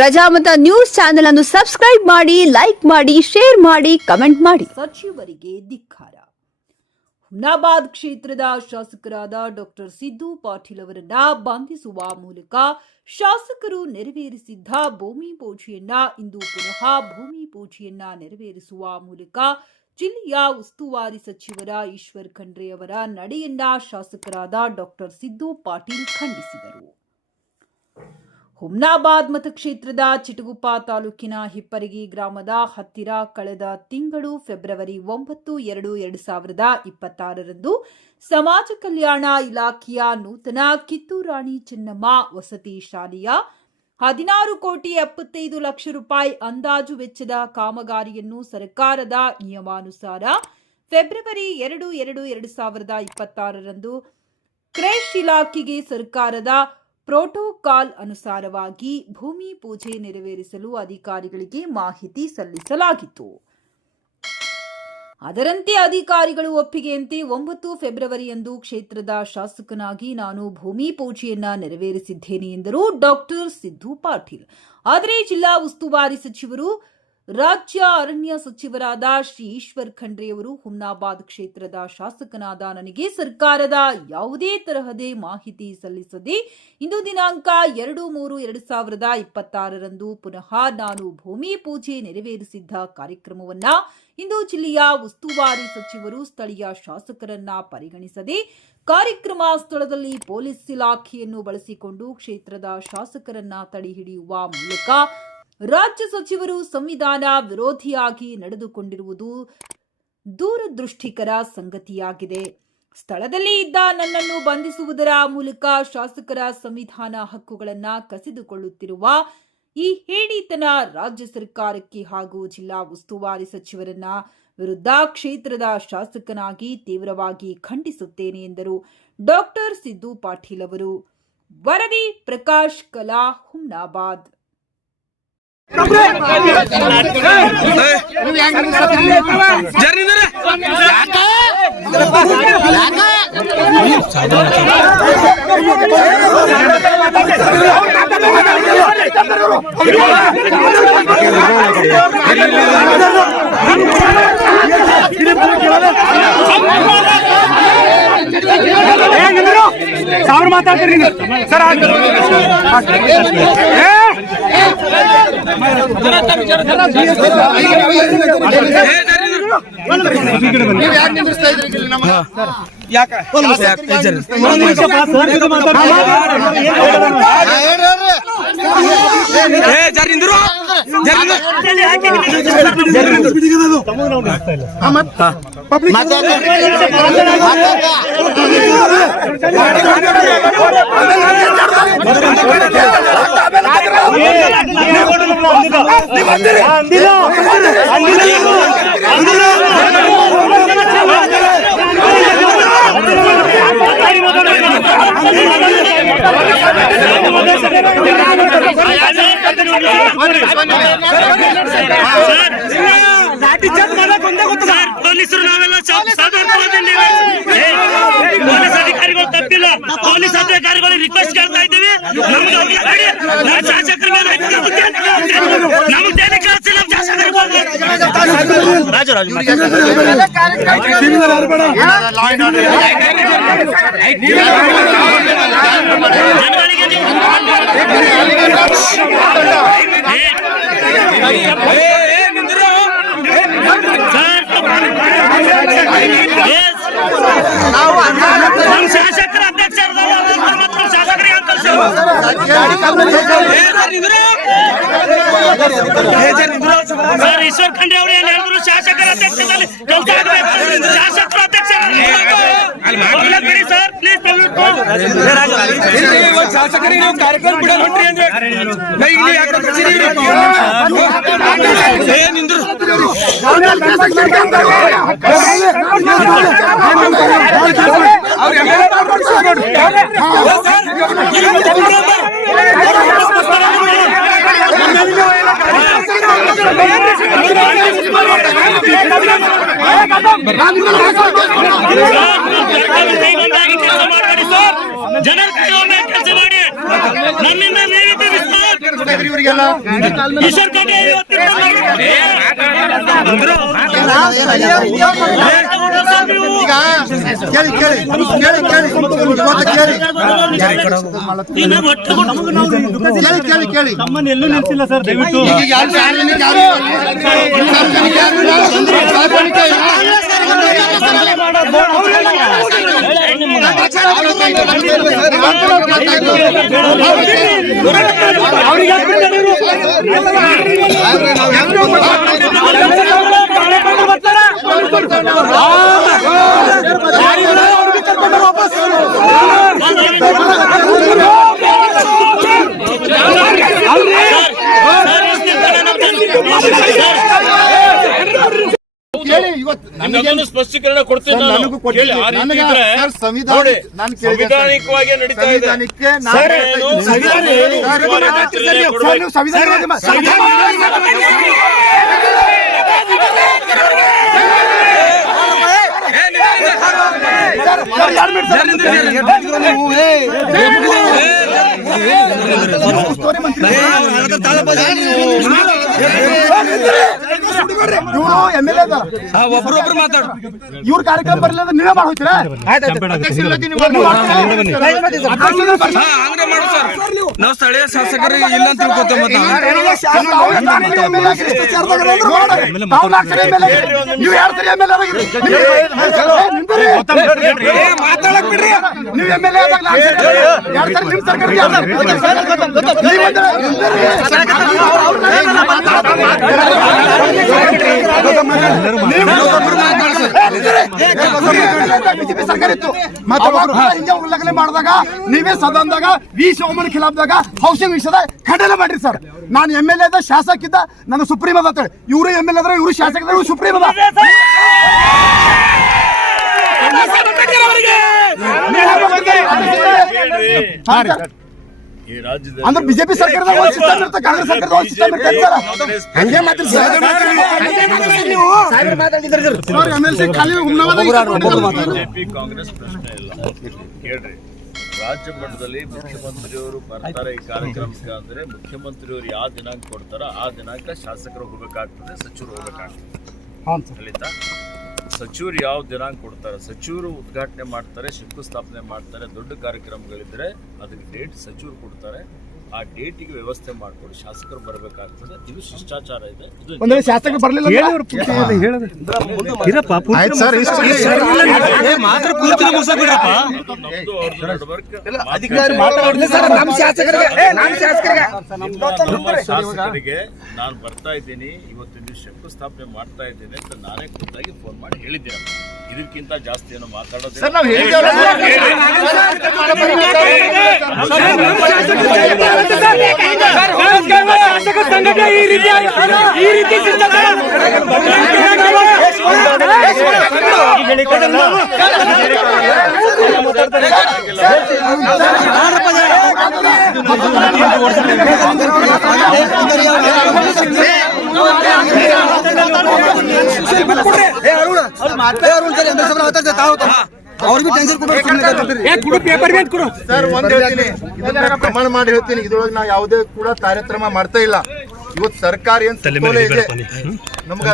Prajamata news channel ಅನ್ನು subscribe ಮಾಡಿ, like ಮಾಡಿ, ಶೇರ್ ಮಾಡಿ, ಕಮೆಂಟ್ ಮಾಡಿ. ಸಚಿವರಿಗೆ ಧಿಕ್ಕಾರ. ಹುಮ್ನಾಬಾದ್ ಕ್ಷೇತ್ರದ ಶಾಸಕರಾದ ಡಾಕ್ಟರ್ ಸಿದ್ದು ಪಾಟೀಲ್ ಅವರನ್ನ ಬಂಧಿಸುವ ಮೂಲಕ ಶಾಸಕರು ನೆರವೇರಿಸಿದ್ದ ಭೂಮಿ ಪೂಜೆಯನ್ನ ಇಂದು ಪುನಃ ಭೂಮಿ ಪೂಜೆಯನ್ನ ನೆರವೇರಿಸುವ ಮೂಲಕ ಜಿಲ್ಲೆಯ ಉಸ್ತುವಾರಿ ಸಚಿವರ ಈಶ್ವರ್ ಖಂಡ್ರೆ ಅವರ ನಡೆಯನ್ನ ಶಾಸಕರಾದ ಡಾಕ್ಟರ್ ಸಿದ್ದು ಪಾಟೀಲ್ ಖಂಡಿಸಿದರು. ಹುಮ್ನಾಬಾದ್ ಮತಕ್ಷೇತ್ರದ ಚಿಟಗುಪ್ಪ ತಾಲೂಕಿನ ಹಿಪ್ಪರಗಿ ಗ್ರಾಮದ ಹತ್ತಿರ ಕಳೆದ ತಿಂಗಳು ಫೆಬ್ರವರಿ 9, 2026ರಂದು ಸಮಾಜ ಕಲ್ಯಾಣ ಇಲಾಖೆಯ ನೂತನ ಕಿತ್ತೂರಾಣಿ ಚೆನ್ನಮ್ಮ ವಸತಿ ಶಾಲೆಯ 16,75,00,000 ರೂಪಾಯಿ ಅಂದಾಜು ವೆಚ್ಚದ ಕಾಮಗಾರಿಯನ್ನು ಸರ್ಕಾರದ ನಿಯಮಾನುಸಾರ ಫೆಬ್ರವರಿ 2, 2026ರಂದು ಕ್ರೇಶ್ ಇಲಾಖೆಗೆ ಸರ್ಕಾರದ ಪ್ರೋಟೋಕಾಲ್ ಅನುಸಾರವಾಗಿ ಭೂಮಿ ಪೂಜೆ ನೆರವೇರಿಸಲು ಅಧಿಕಾರಿಗಳಿಗೆ ಮಾಹಿತಿ ಸಲ್ಲಿಸಲಾಗಿತ್ತು. ಅದರಂತೆ ಅಧಿಕಾರಿಗಳು ಒಪ್ಪಿಗೆಯಂತೆ 9 ಫೆಬ್ರವರಿಯಂದು ಕ್ಷೇತ್ರದ ಶಾಸಕನಾಗಿ ನಾನು ಭೂಮಿ ಪೂಜೆಯನ್ನ ನೆರವೇರಿಸಿದ್ದೇನೆ ಎಂದರು ಡಾಕ್ಟರ್ ಸಿದ್ದು ಪಾಟೀಲ್. ಆದರೆ ಜಿಲ್ಲಾ ಉಸ್ತುವಾರಿ ಸಚಿವರು ರಾಜ್ಯ ಅರಣ್ಯ ಸಚಿವರಾದ ಶ್ರೀ ಈಶ್ವರ್ ಖಂಡ್ರೆ ಅವರು ಹುಮ್ನಾಬಾದ್ ಕ್ಷೇತ್ರದ ಶಾಸಕನಾದ ನನಗೆ ಸರ್ಕಾರದ ಯಾವುದೇ ತರಹದ ಮಾಹಿತಿ ಸಲ್ಲಿಸದೆ ಇಂದು ದಿನಾಂಕ 2, 2026ರಂದು ಪುನಃ ನಾನು ಭೂಮಿ ಪೂಜೆ ನೆರವೇರಿಸಿದ್ದ ಕಾರ್ಯಕ್ರಮವನ್ನ ಇಂದು ಜಿಲ್ಲೆಯ ಉಸ್ತುವಾರಿ ಸಚಿವರು ಸ್ಥಳೀಯ ಶಾಸಕರನ್ನ ಪರಿಗಣಿಸದೆ ಕಾರ್ಯಕ್ರಮ ಸ್ಥಳದಲ್ಲಿ ಪೊಲೀಸ್ ಇಲಾಖೆಯನ್ನು ಬಳಸಿಕೊಂಡು ಕ್ಷೇತ್ರದ ಶಾಸಕರನ್ನ ತಡೆ ಹಿಡಿಯುವ ಮೂಲಕ ರಾಜ್ಯ ಸಚಿವರು ಸಂವಿಧಾನ ವಿರೋಧಿಯಾಗಿ ನಡೆದುಕೊಂಡಿರುವುದು ದೂರದೃಷ್ಟಿಕರ ಸಂಗತಿಯಾಗಿದೆ. ಸ್ಥಳದಲ್ಲಿ ಇದ್ದ ನನ್ನನ್ನು ಬಂಧಿಸುವುದರ ಮೂಲಕ ಶಾಸಕರ ಸಂವಿಧಾನ ಹಕ್ಕುಗಳನ್ನು ಕಸಿದುಕೊಳ್ಳುತ್ತಿರುವ ಈ ಹೇಡಿತನ ರಾಜ್ಯ ಸರ್ಕಾರಕ್ಕೆ ಹಾಗೂ ಜಿಲ್ಲಾ ಉಸ್ತುವಾರಿ ಸಚಿವರನ್ನ ವಿರುದ್ಧ ಕ್ಷೇತ್ರದ ಶಾಸಕನಾಗಿ ತೀವ್ರವಾಗಿ ಖಂಡಿಸುತ್ತೇನೆ ಎಂದರು ಡಾಕ್ಟರ್ ಸಿದ್ದು ಪಾಟೀಲ್ ಅವರು. ವರದಿ ಪ್ರಕಾಶ್ ಕಲಾ, ಹುಮ್ನಾಬಾದ್. ಸಾವಿರ ಮಾತಾಡ್ತೀರಿ ಸರ್. ಪೊಲೀಸರು ನಾವೆಲ್ಲ ಪೊಲೀಸ್ ಅಧಿಕಾರಿಗಳು ತಪ್ಪಿಲ್ಲ. ಪೊಲೀಸ್ ಅಧಿಕಾರಿಗಳಿಗೆ ರಿಕ್ವೆಸ್ಟ್ ಕೇಳ್ತಾ ಇದ್ದೀವಿ. ಶಾಸಕರ ನಮ್ಗೆ ಕಳಿಸಿಲ್ಲ. ಶಾಸಕರ ಅಧ್ಯಕ್ಷ ಸರ್ ಈಶ್ವರ್ ಖಂಡ್ರೆ ಅವರು ಏನ್ ಹೇಳಿದ್ರು, ಶಾಸಕರ ಅಧ್ಯಕ್ಷದಲ್ಲಿ ಕೆಲಸ ಆಗಬೇಕು. ಶಾಸಕರ ಅಧ್ಯಕ್ಷ ಸರ್ ಪ್ಲೀಸ್ ಶಾಸಕರಿಗೆ ನಾವು ಕಾರ್ಯಕ್ರಮ ಬಿಡೋದು ಹೊಂಟ್ರಿ ಅಂದ್ರೆ ಜನರ ಕೆಲಸ ಮಾಡಿ ನಮ್ಮಿಂದ ಈಶ್ವರ್ ಖಂಡ್ರೆ ಕೇಳಿ ನಮ್ಮನ್ನೆಲ್ಲೂ ನಿಲ್ಸಿಲ್ಲ ಸರ್. ದಯವಿಟ್ಟು ನಮಗೊಂದು ಸ್ಪಷ್ಟೀಕರಣ ಕೊಡ್ತೀನಿ. ಸಂವಿಧಾನಿಕವಾಗಿ ನಡೀತಾ ಇದೆ. ಒಬ್ರೊಬ್ರು ಮಾತಾಡ ಇವ್ರ ಕಾರ್ಯಕ್ರಮ ಬರಲಿಲ್ಲ ನೀವೇ ಮಾಡ್ತೀರಾ? ನಾವು ಸ್ಥಳೀಯ ಶಾಸಕರು ಇಲ್ಲ ಅಂತ ತಿಳ್ಕೊತೇವೆ. ಮಾತಾಡಕ್ ಬಿಡ್ರಿ. ನೀವು MLA ನಿಮ್ ಸರ್ಕಾರ ಬಿಜೆಪಿ ಸರ್ಕಾರ ಇತ್ತು. ಹಿಂಗೆ ಉಲ್ಲಂಘನೆ ಮಾಡಿದಾಗ ನೀವೇ ಸದನದಾಗ ವಿ ಸೋಮನ್ ಖಿಲಾಫ್ದಾಗ ಹೌಸಿಂಗ್ ವಿಷಯದ ಖಂಡನೆ ಮಾಡ್ರಿ ಸರ್. ನಾನು MLA ಅದ ಶಾಸಕ ಇದ್ದ, ನಾನು ಸುಪ್ರೀಂ ಅದ ಅಂತೇಳಿ. ಇವರು MLA ಅದ್ರ, ಇವರು ಶಾಸಕ ಇದ್ರು, ಸುಪ್ರೀಂ ಅದ. ಅಂದ್ರೆ ಬಿಜೆಪಿ ಸರ್ಕಾರದ ಒಂದು ಸಿಸ್ಟಮ್ ಇರುತ್ತೆ, ಕಾಂಗ್ರೆಸ್ ಸರ್ಕಾರದ ಒಂದು ಸಿಸ್ಟಮ್ ಇರುತ್ತೆ ಸರ್. ಹಂಗೆ ಮಾತ್ರ MLC ಖಾಲಿ ಬಿಜೆಪಿ ಕಾಂಗ್ರೆಸ್ ಪ್ರಶ್ನೆ ಇಲ್ಲ. ಕೇಳ್ರಿ, ರಾಜ್ಯ ಮಟ್ಟದಲ್ಲಿ ಮುಖ್ಯಮಂತ್ರಿಯವರು ಬರ್ತಾರೆ ಈ ಕಾರ್ಯಕ್ರಮಕ್ಕೆ ಅಂದ್ರೆ ಮುಖ್ಯಮಂತ್ರಿಯವರು ಯಾವ ದಿನಾಂಕ ಕೊಡ್ತಾರೋ ಆ ದಿನಾಂಕ ಶಾಸಕರು ಹೋಗ್ಬೇಕಾಗ್ತದೆ, ಸಚಿವರು ಹೋಗ್ಬೇಕಾಗ್ತದೆ. ಹೇಳಿತಾ ಸಚಿವರು ಯಾವ ದಿನಾಂಕ ಕೊಡ್ತಾರೆ, ಸಚಿವರು ಉದ್ಘಾಟನೆ ಮಾಡ್ತಾರೆ, ಶಂಕುಸ್ಥಾಪನೆ ಮಾಡ್ತಾರೆ. ದೊಡ್ಡ ಕಾರ್ಯಕ್ರಮಗಳಿದ್ರೆ ಅದಕ್ಕೆ ಡೇಟ್ ಸಚಿವರು ಕೊಡ್ತಾರೆ. ಆ ಡೇಟಿಗೆ ವ್ಯವಸ್ಥೆ ಮಾಡ್ಕೊಂಡು ಶಾಸಕರು ಬರಬೇಕಾಗ್ತದೆ. ಇದು ಶಿಷ್ಟಾಚಾರ ಇದೆ. ಒಂದು ಶಾಸಕರು ಬರಲಿಲ್ಲ ಶಾಸಕರಿಗೆ ನಾನು ಬರ್ತಾ ಇದ್ದೀನಿ, ಇವತ್ತಿನ ದಿವಸ ಶಂಕುಸ್ಥಾಪನೆ ಮಾಡ್ತಾ ಇದ್ದೀನಿ ಅಂತ ನಾನೇ ಖುದ್ದಾಗಿ ಫೋನ್ ಮಾಡಿ ಹೇಳಿದ್ದೇನೆ. ಇದಕ್ಕಿಂತ ಜಾಸ್ತಿ ಏನೋ ಮಾತಾಡೋದು ಪ್ರಮಾಣ ಮಾಡಿ ಹೇಳ್ತೀನಿ, ಇದ್ರೊಳಗೆ ನಾವು ಯಾವುದೇ ಕೂಡ ತಾರತಮ್ಯ ಮಾಡ್ತಾ ಇಲ್ಲ. ಇವತ್ತು ಸರ್ಕಾರ ಏನ್ ಇದೆ, ನಮ್ಗೆ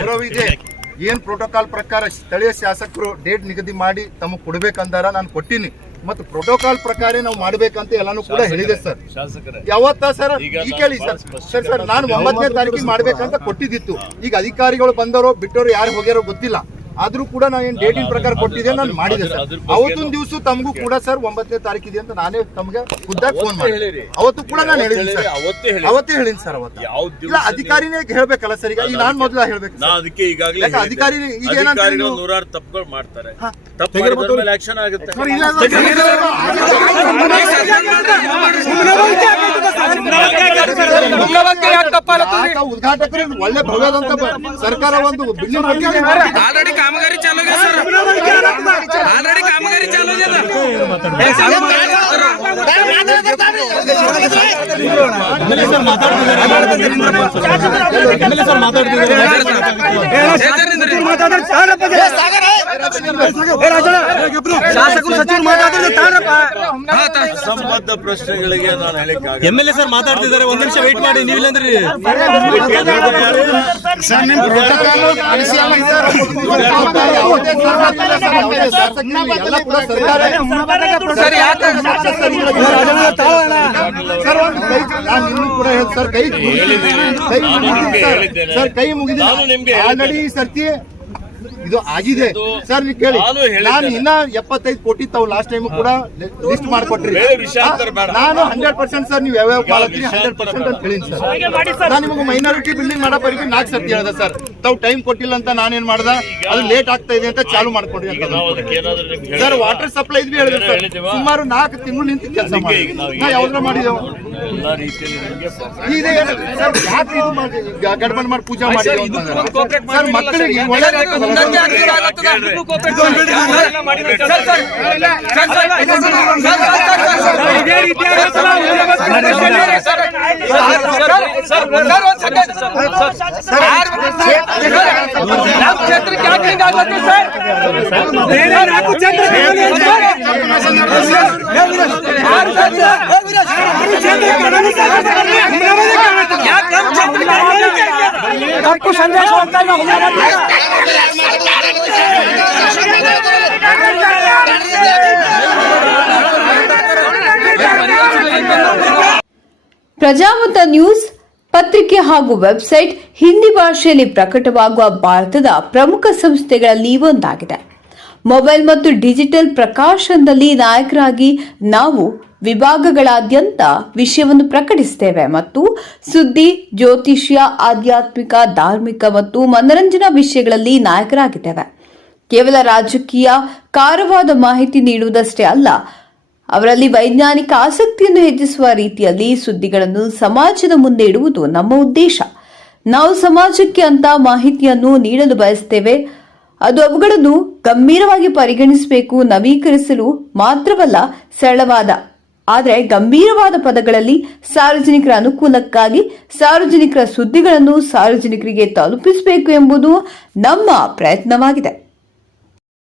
ಗೌರವ ಇದೆ. ಏನ್ ಪ್ರೋಟೋಕಾಲ್ ಪ್ರಕಾರ ಸ್ಥಳೀಯ ಶಾಸಕರು ಡೇಟ್ ನಿಗದಿ ಮಾಡಿ ತಮಗೆ ಕೊಡ್ಬೇಕಂದಾರ ನಾನು ಕೊಟ್ಟಿನಿ. ಮತ್ತು ಪ್ರೋಟೋಕಾಲ್ ಪ್ರಕಾರ ನಾವು ಮಾಡ್ಬೇಕಂತ ಎಲ್ಲಾನು ಕೂಡ ಹೇಳಿದೆ ಸರ್. ಯಾವತ್ತ ಸರ್ ಈ ಕೇಳಿ ಸರ್ ನಾನು 9ನೇ ತಾರೀಕಿಗೆ ಮಾಡ್ಬೇಕಂತ ಕೊಟ್ಟಿದ್ದಿತ್ತು. ಈಗ ಅಧಿಕಾರಿಗಳು ಬಂದವರು ಬಿಟ್ಟವರು ಯಾರು ಹೋಗ್ಯಾರೋ ಗೊತ್ತಿಲ್ಲ. ಆದ್ರೂ ಕೂಡ ನಾನು ಏನ್ ಡೇಟಿನ ಪ್ರಕಾರ ಕೊಟ್ಟಿದ್ದೆ, ನಾನು ಮಾಡಿದೆ ಸರ್. ಅವತ್ತೊಂದು ದಿವಸ ತಮಗೂ ಕೂಡ ಸರ್ 9ನೇ ತಾರೀಕಿದೆ ಅಂತ ನಾನೇ ತಮ್ಗೆ ಖುದ್ದಾಗಿ ಫೋನ್ ಮಾಡಿ ಅವತ್ತು ಕೂಡ ನಾನು ಹೇಳಿದ್ದೀನಿ ಸರ್. ಅವತ್ತೇ ಹೇಳಿನಿ ಸರ್. ಅವತ್ತು ಇಲ್ಲ ಅಧಿಕಾರಿನೇ ಹೇಳ್ಬೇಕಲ್ಲ ಸರ್. ಈಗ ನಾನು ಮೊದಲ ಹೇಳ್ಬೇಕು. ಅದಕ್ಕೆ ಈಗಾಗಲೇ ಅಧಿಕಾರಿ ನೂರಾರು ತಪ್ಪುಗಳು ಮಾಡ್ತಾರೆ. ತಪ್ಪು ಆಕ್ಷನ್ ಆಗುತ್ತೆ. ಉದ್ಘಾಟಕರು ಒಳ್ಳೆ ಭವ್ಯದಂತ ಸರ್ಕಾರ ಒಂದು ಆಲ್ರೆಡಿ ಕಾಮಗಾರಿ ಚಾಲೂ ಇದೆ ಸರ್. ಆಲ್ರೆಡಿ ಕಾಮಗಾರಿ ಚಾಲೂ ಇದೆ. ಶಾಸಕರು ಸಚಿವರು ಮಾತಾಡಿದ್ರೆ ಸಂಬಂಧ ಪ್ರಶ್ನೆಗಳಿಗೆ ನಾನು ಹೇಳಿಕ್ಕಾಗಲ್ಲ. MLA ಸರ್ ಮಾತಾಡ್ತಿದ್ದಾರೆ, ಒಂದ್ ನಿಮಿಷ ವೇಟ್ ಮಾಡಿ. ನೀವಿಲ್ಲಂದ್ರಿ ಕೈ ಮುಗಿದಿದೆ ಆಲ್ರೆಡಿ ಈ ಸರ್ತಿ ಇದು ಆಗಿದೆ ಸರ್. ನೀವು ಕೇಳಿ, ನಾನು ಇನ್ನ 75 ಕೋಟಿ ತಾವು ಲಾಸ್ಟ್ ಟೈಮ್ ಕೂಡ ಲಿಸ್ಟ್ ಮಾಡ್ಕೊಟ್ರಿ. ನಾನು 100% ಸರ್ ನೀವು ಯಾವ್ಯಾವ ಮಾಡ್ತೀನಿ 100% ಅಂತ ಹೇಳಿನಿ ಸರ್. ನಾನು ನಿಮಗೆ ಮೈನಾರಿಟಿ ಬಿಲ್ಡಿಂಗ್ ಮಾಡೋ ಪರಿಗೆ 4 ಸರ್ತಿ ಹೇಳ್ದೆ ಸರ್. ತಾವು ಟೈಮ್ ಕೊಟ್ಟಿಲ್ಲ ಅಂತ ನಾನೇನ್ ಮಾಡ್ದ, ಅದು ಲೇಟ್ ಆಗ್ತಾ ಇದೆ ಅಂತ ಚಾಲು ಮಾಡ್ಕೊಡ್ರಿ ಅಂತ ಸರ್. ವಾಟರ್ ಸಪ್ಲೈ ಇದ್ವಿ ಹೇಳಿದೆ ಸರ್. ಸುಮಾರು 4 ತಿಂಗಳು ನಿಂತು ಕೆಲಸ ಮಾಡಿ ನಾ ಯಾವ್ದ್ರ ಮಾಡಿದೆವು ಇದೆ ಸರ್. ಯಾಕೆ ಇದು ಮಾಡಿ ಗಡ್ಬಡ್ ಮಾಡಿ ಪೂಜೆ ಮಾಡಿ ಸರ್? ಮಕ್ಕಳಿಗೆ ಒಳ್ಳೆ ತಪ್ಪು ಸಂದೇಶ ಹೋಗ್ತಾ ಪ್ರಜಾಮತ ನ್ಯೂಸ್ ಪತ್ರಿಕೆ ಹಾಗೂ ವೆಬ್ಸೈಟ್ ಹಿಂದಿ ಭಾಷೆಯಲ್ಲಿ ಪ್ರಕಟವಾಗುವ ಭಾರತದ ಪ್ರಮುಖ ಸಂಸ್ಥೆಗಳಲ್ಲಿ ಒಂದಾಗಿದೆ. ಮೊಬೈಲ್ ಮತ್ತು ಡಿಜಿಟಲ್ ಪ್ರಕಾಶನದಲ್ಲಿ ನಾಯಕರಾಗಿ ನಾವು ವಿಭಾಗಗಳಾದ್ಯಂತ ವಿಷಯವನ್ನು ಪ್ರಕಟಿಸುತ್ತೇವೆ ಮತ್ತು ಸುದ್ದಿ, ಜ್ಯೋತಿಷ್ಯ, ಆಧ್ಯಾತ್ಮಿಕ, ಧಾರ್ಮಿಕ ಮತ್ತು ಮನರಂಜನಾ ವಿಷಯಗಳಲ್ಲಿ ನಾಯಕರಾಗಿದ್ದೇವೆ. ಕೇವಲ ರಾಜಕೀಯ ಕಾರವಾದ ಮಾಹಿತಿ ನೀಡುವುದಷ್ಟೇ ಅಲ್ಲ, ಅವರಲ್ಲಿ ವೈಜ್ಞಾನಿಕ ಆಸಕ್ತಿಯನ್ನು ಹೆಚ್ಚಿಸುವ ರೀತಿಯಲ್ಲಿ ಸುದ್ದಿಗಳನ್ನು ಸಮಾಜದ ಮುಂದೆ ಇಡುವುದು ನಮ್ಮ ಉದ್ದೇಶ. ನಾವು ಸಮಾಜಕ್ಕೆ ಅಂತ ಮಾಹಿತಿಯನ್ನು ನೀಡಲು ಬಯಸುತ್ತೇವೆ. ಅದು ಅವುಗಳನ್ನು ಗಂಭೀರವಾಗಿ ಪರಿಗಣಿಸಬೇಕು, ನವೀಕರಿಸಲು ಮಾತ್ರವಲ್ಲ, ಸರಳವಾದ ಆದರೆ ಗಂಭೀರವಾದ ಪದಗಳಲ್ಲಿ ಸಾರ್ವಜನಿಕರ ಅನುಕೂಲಕ್ಕಾಗಿ ಸಾರ್ವಜನಿಕರ ಸುದ್ದಿಗಳನ್ನು ಸಾರ್ವಜನಿಕರಿಗೆ ತಲುಪಿಸಬೇಕು ಎಂಬುದು ನಮ್ಮ ಪ್ರಯತ್ನವಾಗಿದೆ.